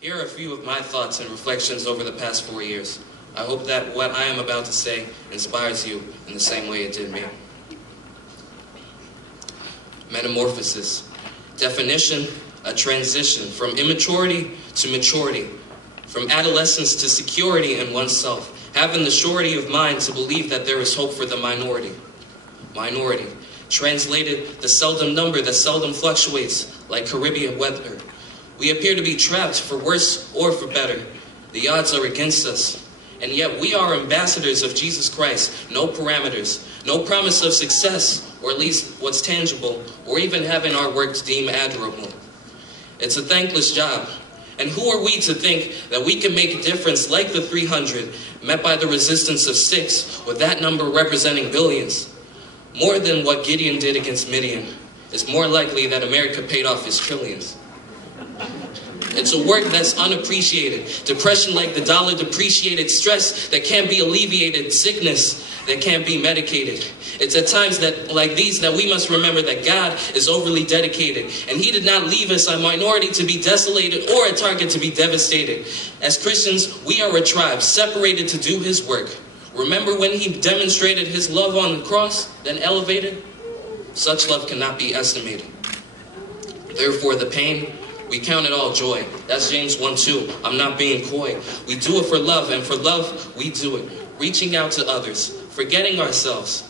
Here are a few of my thoughts and reflections over the past 4 years. I hope that what I am about to say inspires you in the same way it did me. Metamorphosis. Definition: a transition from immaturity to maturity, from adolescence to security in oneself, having the surety of mind to believe that there is hope for the minority. Minority. Translated, the seldom number that seldom fluctuates like Caribbean weather. We appear to be trapped for worse or for better. The odds are against us. And yet we are ambassadors of Jesus Christ. No parameters, no promise of success, or at least what's tangible, or even having our works deemed admirable. It's a thankless job. And who are we to think that we can make a difference like the 300, met by the resistance of 6, with that number representing billions? More than what Gideon did against Midian. It's more likely that America paid off his trillions. It's a work that's unappreciated. Depression like the dollar depreciated. Stress that can't be alleviated. Sickness that can't be medicated. It's at times that, like these, that we must remember that God is overly dedicated. And He did not leave us a minority to be desolated or a target to be devastated. As Christians, we are a tribe separated to do His work. Remember when He demonstrated His love on the cross, then elevated? Such love cannot be estimated. Therefore, the pain, we count it all joy. That's James 1:2. I'm not being coy. We do it for love, and for love, we do it. Reaching out to others, forgetting ourselves.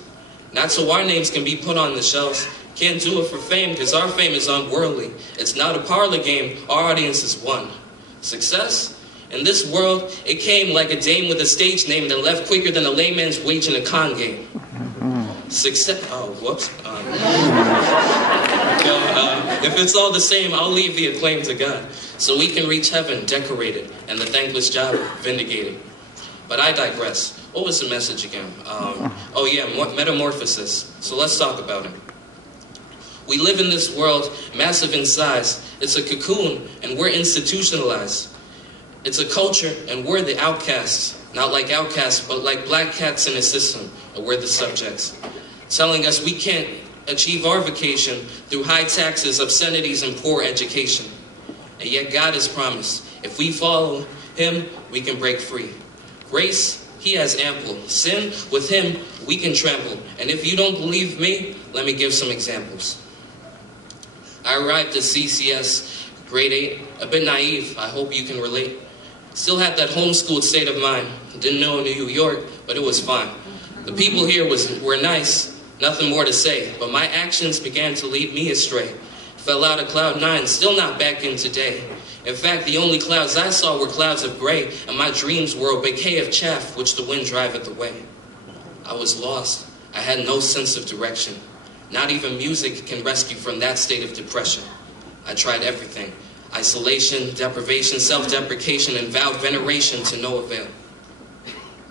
Not so our names can be put on the shelves. Can't do it for fame, because our fame is unworldly. It's not a parlor game. Our audience is one. Success? In this world, it came like a dame with a stage name that left quicker than a layman's wage in a con game. Success. Oh, whoops. If it's all the same, I'll leave the acclaim to God, so we can reach heaven decorated and the thankless job vindicated. But I digress. What was the message again? Oh yeah, metamorphosis. So let's talk about it. We live in this world, massive in size. It's a cocoon, and we're institutionalized. It's a culture, and we're the outcasts. Not like outcasts, but like black cats in a system, and we're the subjects. Telling us we can't achieve our vocation through high taxes, obscenities, and poor education. And yet God has promised, if we follow Him, we can break free. Grace, He has ample. Sin, with Him, we can trample. And if you don't believe me, let me give some examples. I arrived at CCS, grade 8, a bit naive. I hope you can relate. Still had that homeschooled state of mind. Didn't know New York, but it was fine. The people here were nice. Nothing more to say, but my actions began to lead me astray. Fell out of cloud 9, still not back in today. In fact, the only clouds I saw were clouds of gray, and my dreams were a bouquet of chaff which the wind driveth away. I was lost. I had no sense of direction. Not even music can rescue from that state of depression. I tried everything. Isolation, deprivation, self-deprecation, and vowed veneration to no avail.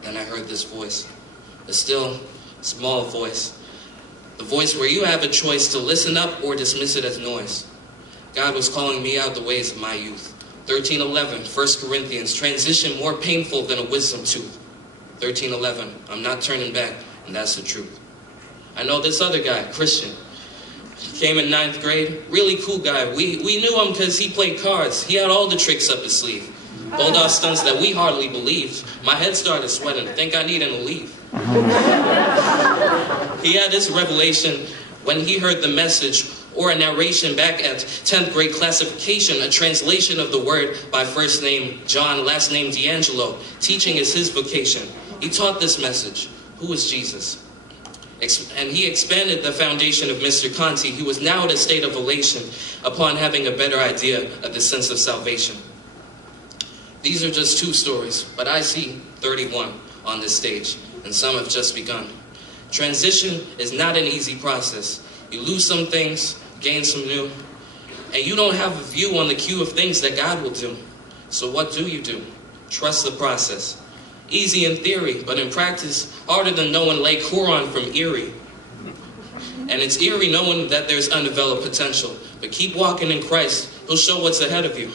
Then I heard this voice. A still, small voice. The voice where you have a choice to listen up or dismiss it as noise. God was calling me out the ways of my youth. 13:11, 1 Corinthians, transition more painful than a wisdom tooth. 13:11, I'm not turning back, and that's the truth. I know this other guy, Christian. He came in 9th grade, really cool guy. We knew him because he played cards. He had all the tricks up his sleeve. Pulled off stunts that we hardly believed. My head started sweating. Think I need him to leave. He had this revelation when he heard the message or a narration back at 10th grade classification, a translation of the word by first name John, last name D'Angelo. Teaching is his vocation. He taught this message. Who is Jesus? And he expanded the foundation of Mr. Conti, who was now at a state of elation upon having a better idea of the sense of salvation. These are just 2 stories, but I see 31 on this stage, and some have just begun. Transition is not an easy process. You lose some things, gain some new, and you don't have a view on the queue of things that God will do. So what do? Trust the process. Easy in theory, but in practice, harder than knowing Lake Huron from Erie. And it's eerie knowing that there's undeveloped potential. But keep walking in Christ. He'll show what's ahead of you.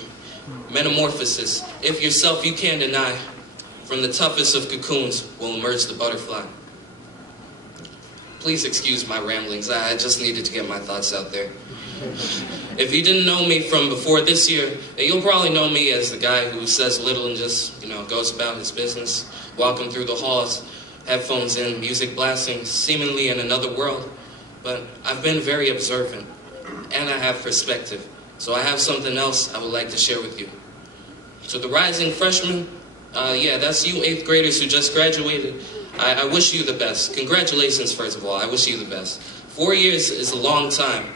Metamorphosis. If yourself you can't deny, from the toughest of cocoons will emerge the butterfly. Please excuse my ramblings. I just needed to get my thoughts out there. If you didn't know me from before this year, then you'll probably know me as the guy who says little and just, goes about his business, walking through the halls, headphones in, music blasting, seemingly in another world. But I've been very observant, and I have perspective. So I have something else I would like to share with you. To the rising freshmen, yeah, that's you 8th graders who just graduated. I wish you the best. Congratulations, first of all. I wish you the best. 4 years is a long time.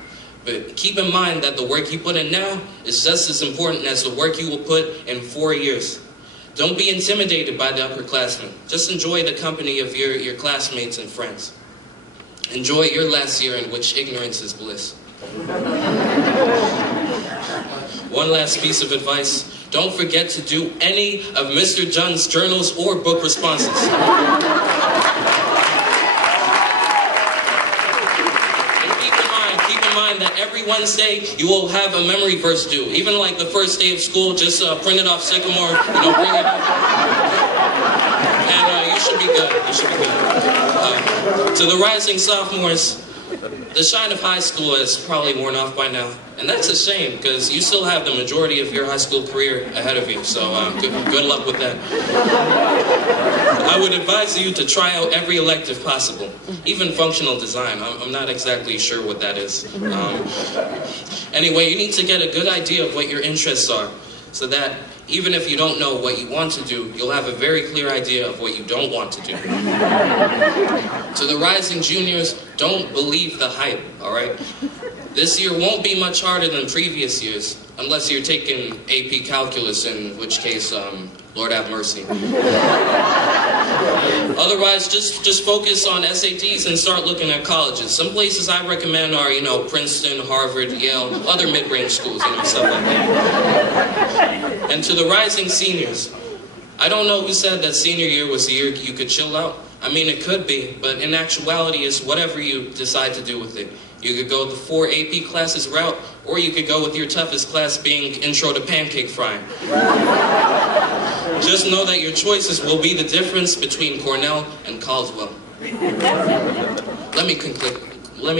But keep in mind that the work you put in now is just as important as the work you will put in 4 years. Don't be intimidated by the upperclassmen. Just enjoy the company of your classmates and friends. Enjoy your last year in which ignorance is bliss. One last piece of advice. Don't forget to do any of Mr. Junn's journals or book responses. Keep in mind that every Wednesday you will have a memory verse due. Even like the first day of school, just print it off Sycamore, bring it up. And you should be good. You should be good. To the rising sophomores, the shine of high school is probably worn off by now. And that's a shame, because you still have the majority of your high school career ahead of you. So good luck with that. I would advise you to try out every elective possible, even functional design. I'm not exactly sure what that is. Anyway, you need to get a good idea of what your interests are, so that even if you don't know what you want to do, you'll have a very clear idea of what you don't want to do. To the rising juniors, don't believe the hype, all right? This year won't be much harder than previous years, unless you're taking AP Calculus, in which case, Lord have mercy. Otherwise, just focus on SATs and start looking at colleges. Some places I recommend are, Princeton, Harvard, Yale, other mid-range schools, stuff like that. And to the rising seniors, I don't know who said that senior year was the year you could chill out. I mean, it could be, but in actuality, it's whatever you decide to do with it. You could go the 4 AP classes route, or you could go with your toughest class being Intro to Pancake Frying. Just know that your choices will be the difference between Cornell and Caldwell. Let me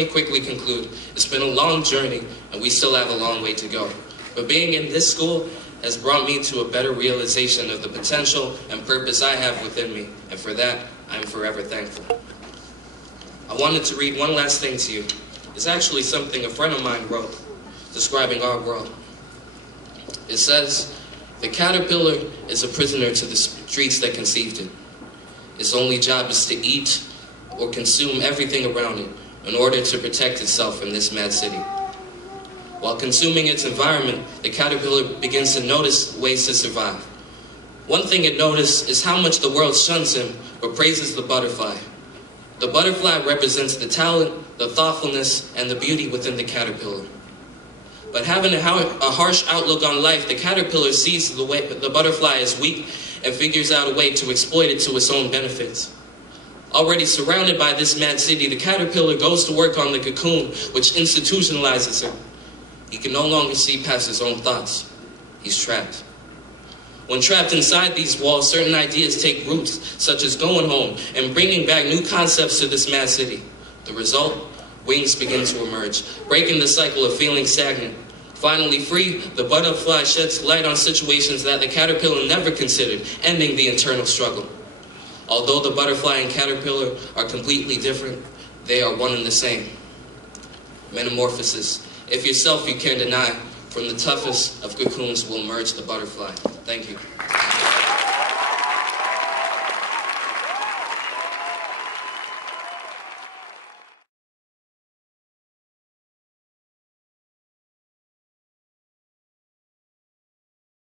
quickly conclude. It's been a long journey, and we still have a long way to go. But being in this school has brought me to a better realization of the potential and purpose I have within me, and for that, I'm forever thankful. I wanted to read one last thing to you. It's actually something a friend of mine wrote, describing our world. It says, "The caterpillar is a prisoner to the streets that conceived it. Its only job is to eat or consume everything around it in order to protect itself in this mad city. While consuming its environment, the caterpillar begins to notice ways to survive. One thing it noticed is how much the world shuns him but praises the butterfly. The butterfly represents the talent, the thoughtfulness, and the beauty within the caterpillar. But having a harsh outlook on life, the caterpillar sees the butterfly as weak and figures out a way to exploit it to its own benefits. Already surrounded by this mad city, the caterpillar goes to work on the cocoon, which institutionalizes him. He can no longer see past his own thoughts. He's trapped. When trapped inside these walls, certain ideas take roots, such as going home and bringing back new concepts to this mad city. The result? Wings begin to emerge, breaking the cycle of feeling stagnant. Finally free, the butterfly sheds light on situations that the caterpillar never considered, ending the internal struggle. Although the butterfly and caterpillar are completely different, they are one and the same. Metamorphosis. If yourself you can't deny, from the toughest of cocoons will emerge the butterfly." Thank you.